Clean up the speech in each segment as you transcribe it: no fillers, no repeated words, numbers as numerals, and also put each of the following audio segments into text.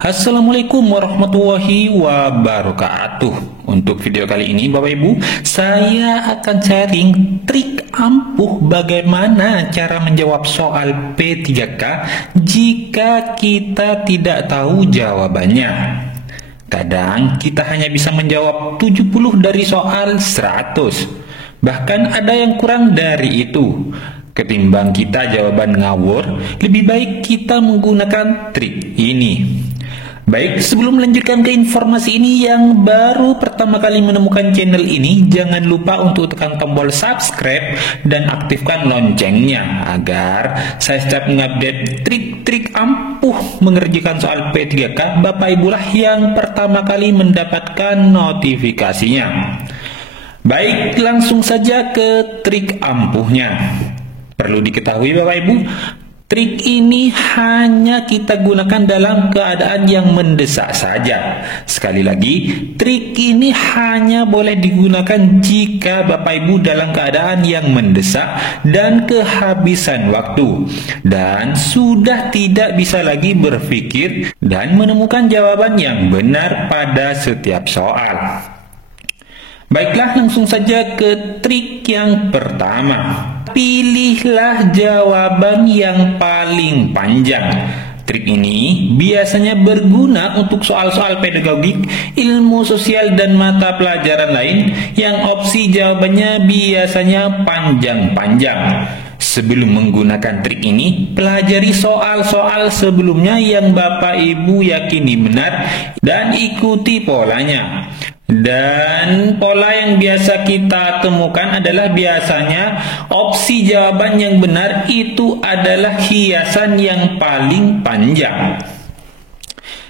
Assalamualaikum warahmatullahi wabarakatuh. Untuk video kali ini Bapak Ibu, saya akan sharing trik ampuh bagaimana cara menjawab soal P3K jika kita tidak tahu jawabannya. Kadang kita hanya bisa menjawab 70 dari soal 100. Bahkan ada yang kurang dari itu. Ketimbang kita jawaban ngawur, lebih baik kita menggunakan trik ini. Baik, sebelum melanjutkan ke informasi ini, yang baru pertama kali menemukan channel ini, jangan lupa untuk tekan tombol subscribe dan aktifkan loncengnya agar saya setiap mengupdate trik-trik ampuh mengerjakan soal P3K, Bapak Ibu lah yang pertama kali mendapatkan notifikasinya. Baik, langsung saja ke trik ampuhnya. Perlu diketahui Bapak Ibu, trik ini hanya kita gunakan dalam keadaan yang mendesak saja. Sekali lagi, trik ini hanya boleh digunakan jika Bapak Ibu dalam keadaan yang mendesak dan kehabisan waktu, dan sudah tidak bisa lagi berpikir dan menemukan jawaban yang benar pada setiap soal. Baiklah, langsung saja ke trik yang pertama. Pilihlah jawaban yang paling panjang. Trik ini biasanya berguna untuk soal-soal pedagogik, ilmu sosial, dan mata pelajaran lain yang opsi jawabannya biasanya panjang-panjang. Sebelum menggunakan trik ini, pelajari soal-soal sebelumnya yang Bapak Ibu yakini benar dan ikuti polanya. Dan pola yang biasa kita temukan adalah biasanya opsi jawaban yang benar itu adalah hiasan yang paling panjang.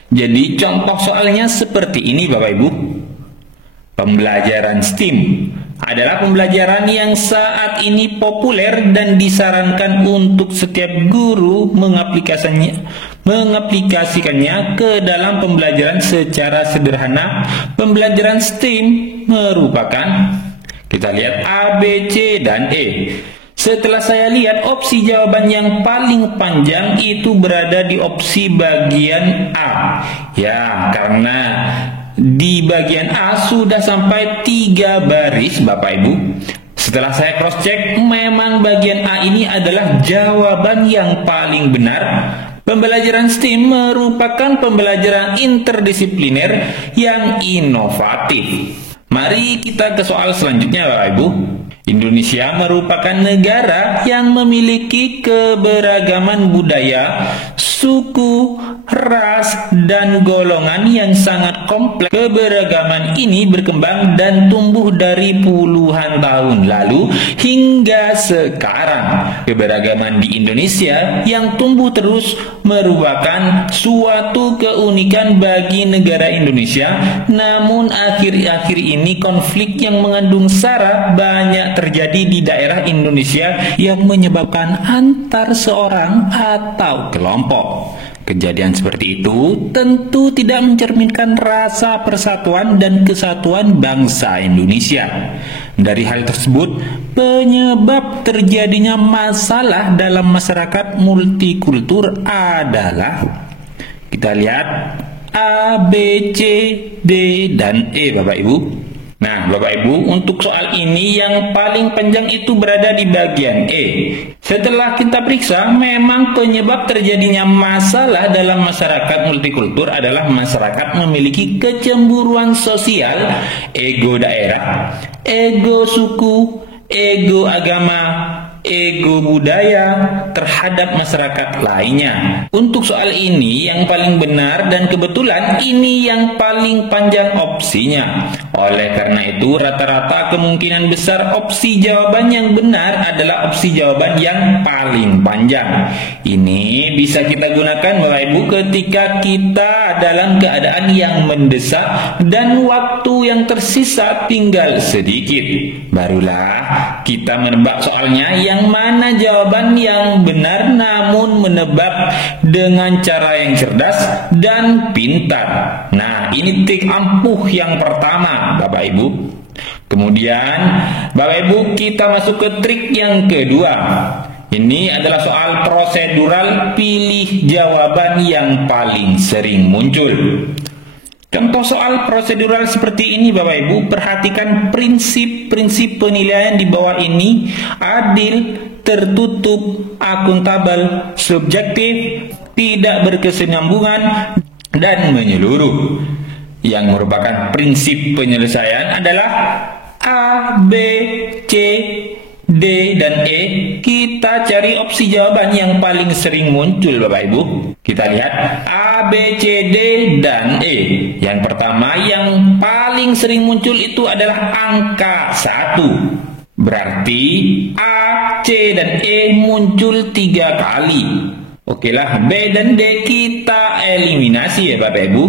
Jadi contoh soalnya seperti ini Bapak Ibu. Pembelajaran STEAM adalah pembelajaran yang saat ini populer dan disarankan untuk setiap guru mengaplikasikannya ke dalam pembelajaran secara sederhana. Pembelajaran STEAM merupakan, kita lihat A, B, C, dan E. Setelah saya lihat opsi jawaban yang paling panjang itu berada di opsi bagian A. Ya, karena di bagian A sudah sampai 3 baris Bapak Ibu. Setelah saya cross check, memang bagian A ini adalah jawaban yang paling benar. Pembelajaran STEAM merupakan pembelajaran interdisipliner yang inovatif. Mari kita ke soal selanjutnya Bapak Ibu. Indonesia merupakan negara yang memiliki keberagaman budaya, suku, ras, dan golongan yang sangat kompleks. Keberagaman ini berkembang dan tumbuh dari puluhan tahun lalu hingga sekarang. Keberagaman di Indonesia yang tumbuh terus merupakan suatu keunikan bagi negara Indonesia. Namun akhir-akhir ini konflik yang mengandung sara banyak terjadi di daerah Indonesia yang menyebabkan antar seorang atau kelompok. Kejadian seperti itu tentu tidak mencerminkan rasa persatuan dan kesatuan bangsa Indonesia. Dari hal tersebut, penyebab terjadinya masalah dalam masyarakat multikultur adalah, kita lihat A, B, C, D, dan E Bapak Ibu. Nah Bapak Ibu, untuk soal ini yang paling panjang itu berada di bagian E. Setelah kita periksa, memang penyebab terjadinya masalah dalam masyarakat multikultur adalah masyarakat memiliki kecemburuan sosial, ego daerah, ego suku, ego agama, ego budaya terhadap masyarakat lainnya. Untuk soal ini yang paling benar dan kebetulan ini yang paling panjang opsinya. Oleh karena itu rata-rata kemungkinan besar opsi jawaban yang benar adalah opsi jawaban yang paling panjang. Ini bisa kita gunakan Bapak Ibu ketika kita dalam keadaan yang mendesak dan waktu yang tersisa tinggal sedikit. Barulah kita menebak soalnya yang mana jawaban yang benar, namun menebak dengan cara yang cerdas dan pintar. Nah, ini trik ampuh yang pertama Bapak Ibu. Kemudian Bapak Ibu kita masuk ke trik yang kedua. Ini adalah soal prosedural, pilih jawaban yang paling sering muncul. Contoh soal prosedural seperti ini Bapak Ibu, perhatikan prinsip-prinsip penilaian di bawah ini: adil, tertutup, akuntabel, subjektif, tidak berkesinambungan, dan menyeluruh. Yang merupakan prinsip penyelesaian adalah A, B, C, D, dan E. Kita cari opsi jawaban yang paling sering muncul Bapak Ibu. Kita lihat A, B, C, D, dan E. Yang pertama yang paling sering muncul itu adalah angka 1. Berarti A, C, dan E muncul 3 kali. Okelah, B dan D kita eliminasi ya Bapak Ibu.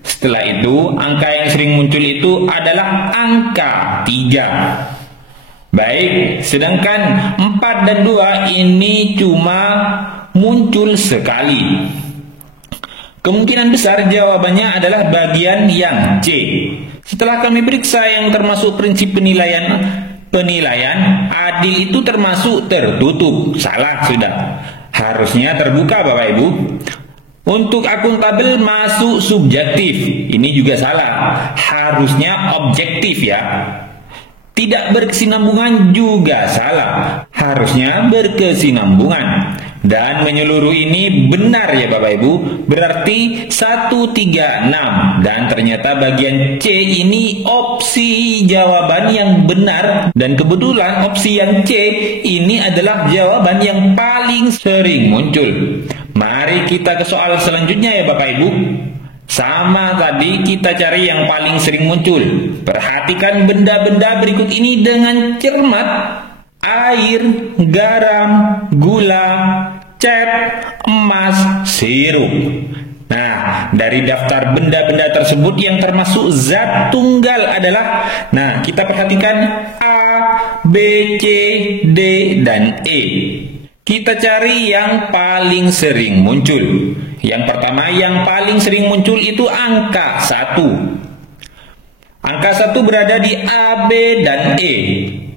Setelah itu angka yang sering muncul itu adalah angka 3. Baik, sedangkan 4 dan 2 ini cuma muncul sekali. Kemungkinan besar jawabannya adalah bagian yang C. Setelah kami periksa yang termasuk prinsip penilaian, adil itu termasuk tertutup. Salah sudah. Harusnya terbuka Bapak Ibu. Untuk akuntabel masuk subjektif. Ini juga salah. Harusnya objektif ya. Tidak berkesinambungan juga salah. Harusnya berkesinambungan. Dan menyeluruh ini benar ya Bapak Ibu. Berarti 1, 3, 6. Dan ternyata bagian C ini opsi jawaban yang benar. Dan kebetulan opsi yang C ini adalah jawaban yang paling sering muncul. Mari kita ke soal selanjutnya ya Bapak Ibu. Sama tadi kita cari yang paling sering muncul. Perhatikan benda-benda berikut ini dengan cermat. Air, garam, gula, cat, emas, sirup. Nah, dari daftar benda-benda tersebut yang termasuk zat tunggal adalah, nah kita perhatikan A, B, C, D, dan E. Kita cari yang paling sering muncul. Yang pertama yang paling sering muncul itu angka 1. Angka 1 berada di A, B, dan E.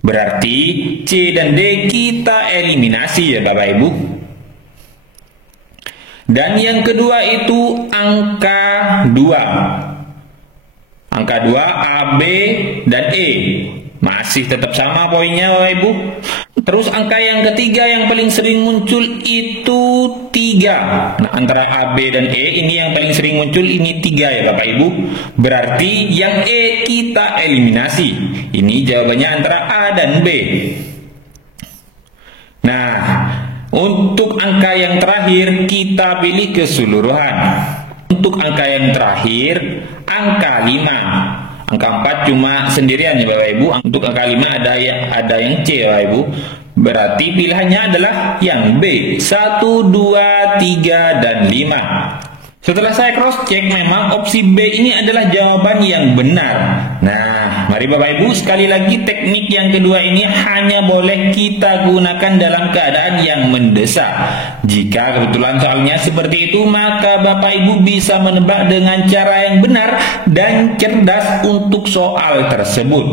Berarti C dan D kita eliminasi ya Bapak Ibu. Dan yang kedua itu angka 2. Angka 2 A, B, dan E. Masih tetap sama poinnya Bapak Ibu. Terus angka yang ketiga yang paling sering muncul itu 3. Nah, antara A, B, dan E ini yang paling sering muncul ini 3 ya Bapak Ibu. Berarti yang E kita eliminasi. Ini jawabannya antara A dan B. Nah, untuk angka yang terakhir kita pilih keseluruhan. Untuk angka yang terakhir angka 5. Angka 4 cuma sendirian ya Bapak Ibu. Untuk angka 5 ada yang C ya Bapak Ibu. Berarti pilihannya adalah yang B. 1, 2, 3, dan 5. Setelah saya cross check, memang opsi B ini adalah jawaban yang benar. Nah, mari Bapak Ibu, sekali lagi teknik yang kedua ini hanya boleh kita gunakan dalam keadaan yang mendesak. Jika kebetulan soalnya seperti itu, maka Bapak Ibu bisa menebak dengan cara yang benar dan cerdas untuk soal tersebut.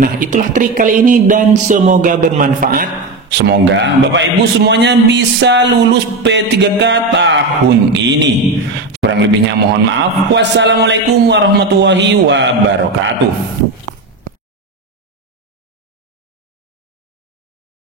Nah, itulah trik kali ini dan semoga bermanfaat. Semoga Bapak Ibu semuanya bisa lulus P3K tahun ini. Kurang lebihnya mohon maaf. Wassalamualaikum warahmatullahi wabarakatuh.